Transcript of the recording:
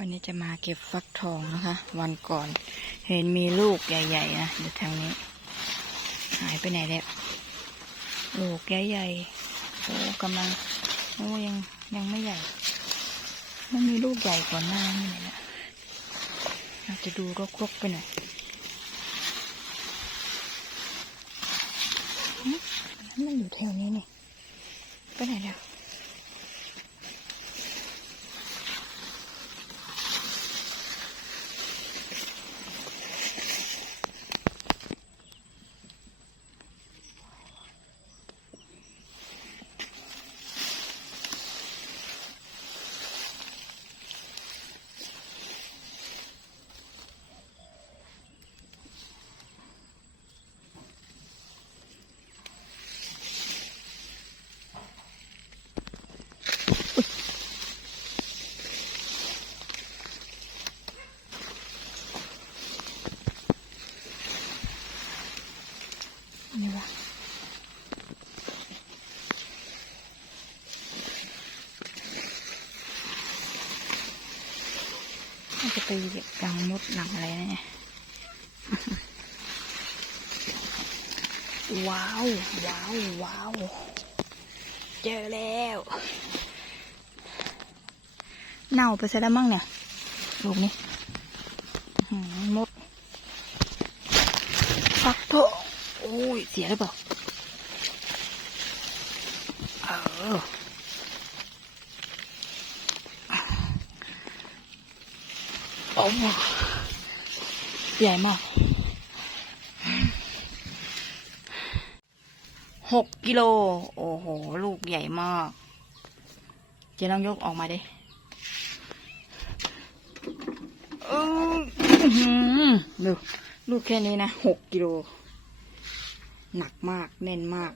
วันนี้จะมาเก็บฟักทองนะคะ วันก่อน เห็นมีลูกใหญ่ๆนะอยู่ทางนี้ หายไปไหนแล้วลูกใหญ่ๆโอ้กำลังโอ้ยังยังไม่ใหญ่ มันมีลูกใหญ่กว่าหน้านี่นะอาจจะดูรกๆไปหน่อยมันอยู่แถวนี้นี่ไปไหนแล้ว จะไปดังมดหลังอะไรนะเนี่ย ว้าว ว้าว ว้าว เจอแล้ว เน่าไปซะแล้วมั้งเนี่ย ลูกนี้มด ฟักโถโอ้ย เสียหรือเปล่า เออ อ้โหใหญ่มากหกกิโล โอ้โห ลูกใหญ่มาก เจะต้องยกออกมาดิเอออื้อหือดูลูกแค่นี้นะหกกิโล หนักมาก แน่นมาก